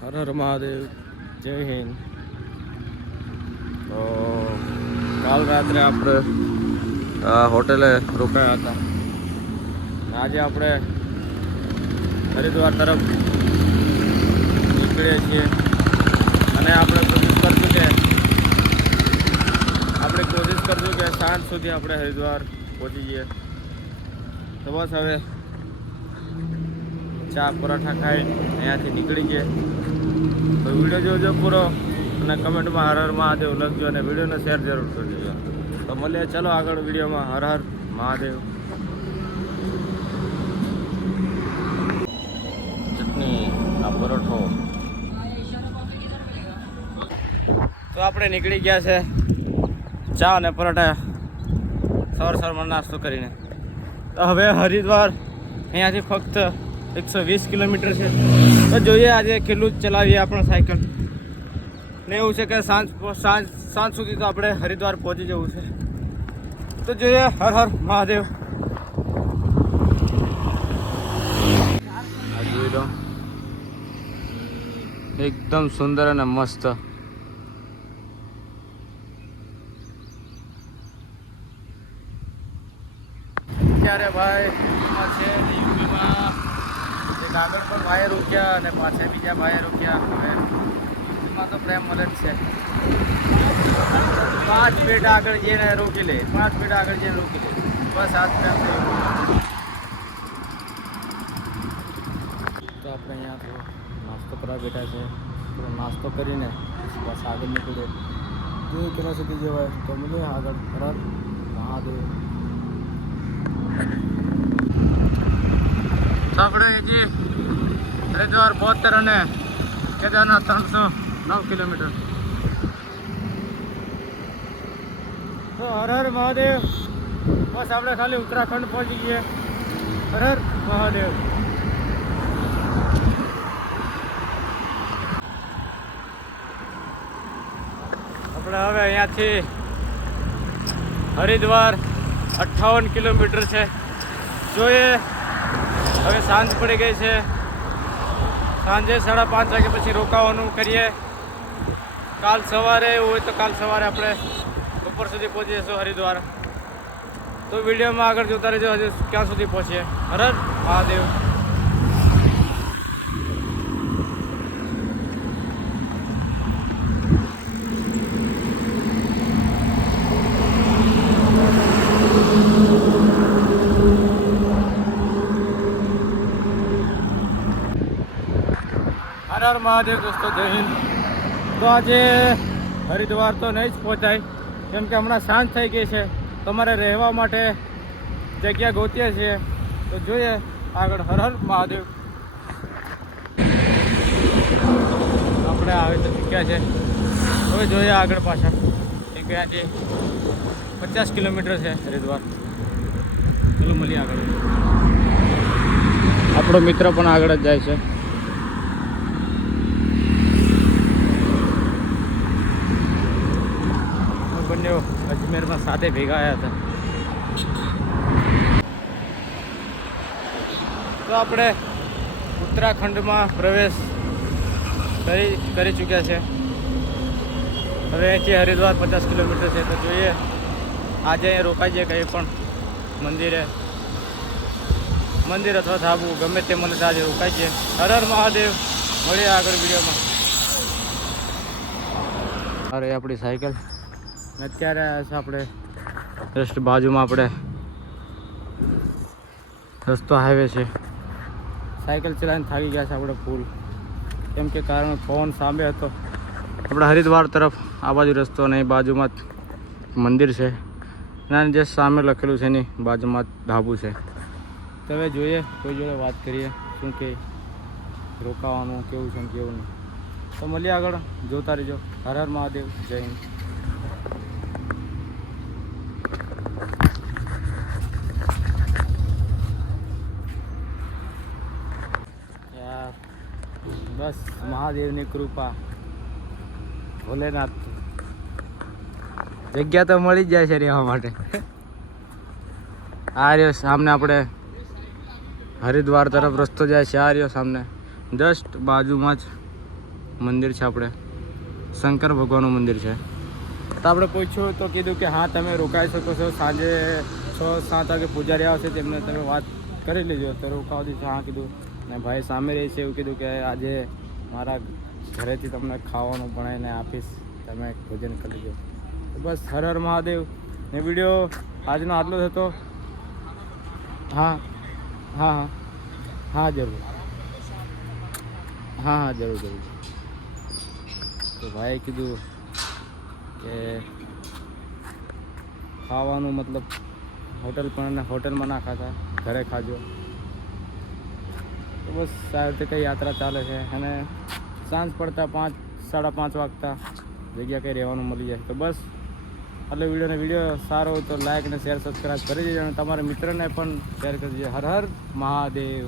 હર હર મહાદેવ, જય હિન્દ. તો કાલ રાત્રે આપણે હોટેલે રોકાયા હતા. આજે આપણે હરિદ્વાર તરફ નીકળીએ છીએ અને આપણે કોશિશ કરશું કે સાંજ સુધી આપણે હરિદ્વાર પહોંચી જઈએ. તો બસ હવે ચા પરાઠા ખાઈ અહીંયાથી નીકળી ગયા. તો વિડીયો જોજો પૂરો અને કમેન્ટમાં હર હર મહાદેવ લખજો અને વિડીયોને શેર જરૂર કરી દેજો. તો મળીએ ચલો આગળ વિડીયોમાં. હર હર મહાદેવ. ચટણી આ પરોઠો. તો આપણે નીકળી ગયા છે ચા અને પરોઠા સવારમાં નાસ્તો કરીને. તો હવે હરિદ્વાર અહીંયાથી ફક્ત 120 કિલોમીટર છે. તો જોઈએ આજે કેટલું ચલાવીએ આપણે સાયકલ. ને એવું છે કે સાંજ સુધી તો આપણે હરિદ્વાર પહોંચી જવું છે. તો જોઈએ. હર હર મહાદેવ. આ જોઈ લો, એકદમ સુંદર અને મસ્ત. અત્યારે ભાઈ યુપીમાં છે. યુપીમાં એક આગળ પણ ભાઈ રોક્યા અને પાછળ બીજા ભાઈ રોક્યા. હવે યુપીમાં તો પ્રેમ મળે જ છે. 5 મિનિટ આગળ જઈને રોકી લે, 5 મિનિટ આગળ જઈને રોકી લે, બસ આ જ પ્રેમ થઈ ગયો. તો આપણે અહીંયા થોડો નાસ્તો કરવા બેઠા છે. થોડો નાસ્તો કરીને બસ આગળ નીકળીએ. જોયું કેટલા સુધી જવાય. તો મળીએ આગળ. હર હર મહાદેવ. તો આપણે હજી હરિદ્વાર 72 અને કેદારનાથ 309 કિલોમીટર. તો હર હર મહાદેવ. બસ આપણે ખાલી ઉત્તરાખંડ પહોંચી ગઈએ. હર હર મહાદેવ. આપણે હવે અહીંયાથી હરિદ્વાર 58 કિલોમીટર છે. જોઈએ. હવે સાંજ પડી ગઈ છે. સાંજે 5:30 વાગે પછી રોકાવાનું કરીએ. કાલ સવારે એવું હોય તો કાલ સવારે આપણે બપોર સુધી પહોંચી જઈશું હરિદ્વાર. તો વિડીયોમાં આગળ જોતા રહેજો. હજુ ક્યાં સુધી પહોંચીએ. હર હર મહાદેવ. હર હર મહાદેવ દોસ્તો, જય હિન્દ. તો આજે હરિદ્વાર તો નહીં જ પહોંચાય, કેમ કે હમણાં સાંજ થઈ ગઈ છે. તમારે રહેવા માટે જગ્યા ગોતીએ છીએ. તો જોઈએ આગળ. હર હર મહાદેવ. આપણે આવે તો ચૂક્યા છે. હવે જોઈએ આગળ પાછા. કેમ કે આજે 50 કિલોમીટર છે હરિદ્વાર. ચલો મળીએ આગળ. આપણો મિત્ર પણ આગળ જ જાય છે. બંને અજમેરમાં સાથે ભેગા આવ્યા હતા. તો આપણે ઉત્તરાખંડમાં પ્રવેશ કરી ચૂક્યા છે. હવે અહીંથી હરિદ્વાર 50 કિલોમીટર છે. તો જોઈએ આજે અહીંયા રોકાઈ જઈએ કંઈ પણ મંદિર અથવા ધાબુ ગમે તે મને આજે રોકાઈ જઈએ. હર હર મહાદેવ. મળીએ આગળ વિડીયોમાં. અરે આપણી સાયકલ અત્યારે આપણે જસ્ટ બાજુમાં આપણે રસ્તો હાઈવે છે. સાયકલ ચલાવીને થાકી ગયા છે આપણે ફૂલ. કેમ કે કારણ ફોન સામે હતો. આપણે હરિદ્વાર તરફ આ બાજુ રસ્તો નહીં, બાજુમાં જ મંદિર છે. અને જે સામે લખેલું છે એની બાજુમાં જ ધાબુ છે. તો હવે જોઈએ, કોઈ જોડે વાત કરીએ શું કે રોકાવાનું કેવું છે કેવું નહીં. તો મળીએ આગળ. જોતા રહેજો. હર હર મહાદેવ. જય હિન્દ. બસ મહાદેવની કૃપા, ભોલેનાથ. જગ્યા તો મળી જ જાય છે રહેવા માટે. આ રહ્યો સામને આપણે હરિદ્વાર તરફ રસ્તો જાય છે. આ રહ્યો સામને જસ્ટ બાજુમાં જ મંદિર છે આપણે, શંકર ભગવાનનું મંદિર છે. તો આપણે પૂછ્યું તો કીધું કે હા તમે રોકાઈ શકો છો, સાંજે 6-7 વાગે પૂજારી આવશે તેમને તમે વાત કરી લેજો તો રોકાવા દીધું. હા કીધું. ને ભાઈ સામે રહી છે એવું કીધું કે આજે મારા ઘરેથી તમને ખાવાનું બનાવીને આપીશ, તમે ભોજન કરી લેજો. તો બસ હર હર મહાદેવ. ને વિડીયો આજનો આટલો જ હતો. હા હા હા હા જરૂર, હા હા જરૂર જરૂર. તો ભાઈ કીધું કે ખાવાનું મતલબ હોટલમાં ના ખાતા, ઘરે ખાજો. તો બસ સારી રીતે કંઈ યાત્રા ચાલે છે અને સાંજ પડતા 5-5:30 વાગતા જગ્યા કંઈ રહેવાનું મળી જાય. તો બસ એટલે વિડીયો સારો હોય તો લાઈક અને શેર સબસ્ક્રાઈબ કરી દેજો અને તમારા મિત્રને પણ શેર કરી દેજો. હર હર મહાદેવ.